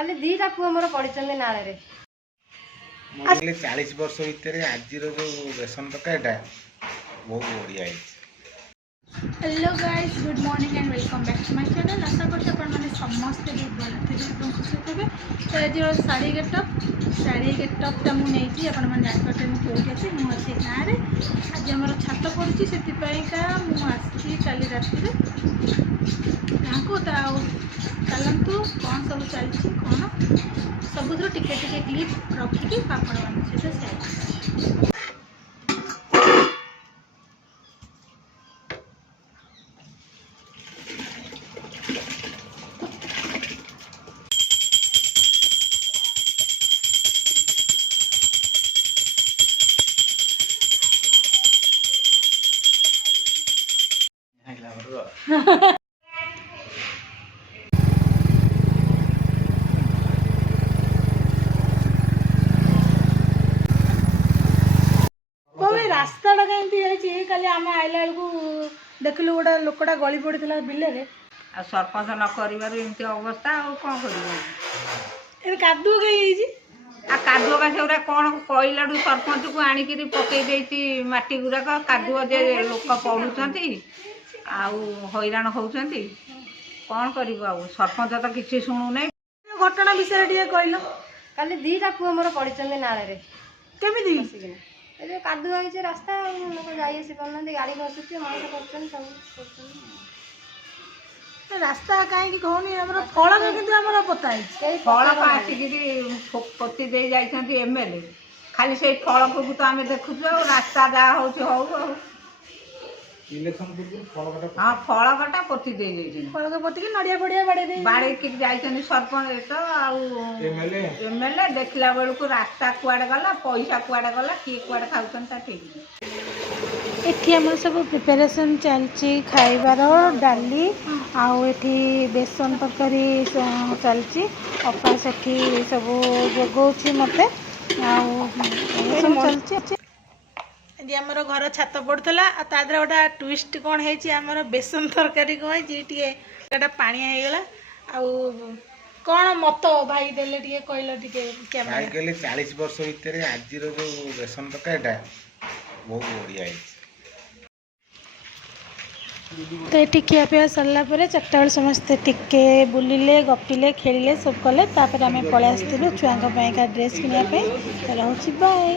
काली दीटा पुआ मोर पड़िचंदी नाळे रे। मोले 40 वर्ष भितर आज जो बेसन तरकारीटा बहुत बढ़िया है। Hello guys, good morning and welcome back to my channel. आशा करते समस्ते बहुत भल थे खुशी थे। तो आज शाढ़ी गेटअपटा मुझे जानते मुझे अच्छी मुझे गाँव में आज आम छात पड़ी से मुझे काली राति गाँव को चलतु कौन सब चलती कौन सबुथ टिके टिके क्लिप रखिकी पापड़ मान सहित सेयार। रास्ताटा कहीं खाली आम आइला बेलू देखलु गोटे लोकटा गली पड़ा बिल सरपंच न कर अवस्था कौन कर कादुआ कहीं कादुआ का से कौन कहला सरपंच को आणिक पकई मटी गुराक कादुआ जे लोक पड़ुंट हैरान होती कौन कर सरपंच तो किसी शुणुना घटना विषय कहल काली दीटा पुआ मोर पड़िचंदी नाळे रे। केमिति ए जो कादुआ होइছে रास्ता लोक जाई आसी पड़ना गाड़ी बसुची मଣିष करछन सब करछन रास्ता कहीं कहनी हमर फलक किंतु हमर पता है फलक आसिक पोती दे जाइछंती एमएलए खाली से फलक को तो आम देखु रास्ता जहाँ हो इलेक्शन पूर्व हाँ फलकटा पोती दे फलक पोती नड़िया फड़िया बाड़े जाइछंती सरपंच तो एमएलए देखला बेलू रास्ता कुआड़े गला पैसा कुआड़े गला किए कुआड़े खाऊन ठीक एठी हम सब प्रिपरेशन चलची खाइबार डाली आउ एठी बेसन तरकारी चलची अपा सेठी सब जगौछि मते आउ चलची आज आमर घर छात पड़ता तादर गोटा ट्विस्ट कौन है बेसन तरकारी कौन है पानी होगला कौन मत भाई देले कहल भाई कहले 40 वर्ष भितर आज जो बेसन तरकारीटा बहुत बढ़िया है। तो ये खियापिया सरला 4टा बेले समस्ते टिके बुलिले गपिले खेलिले सब कले आम पलि आसलु छुआ ड्रेस किनापी। तो रोचे बाय।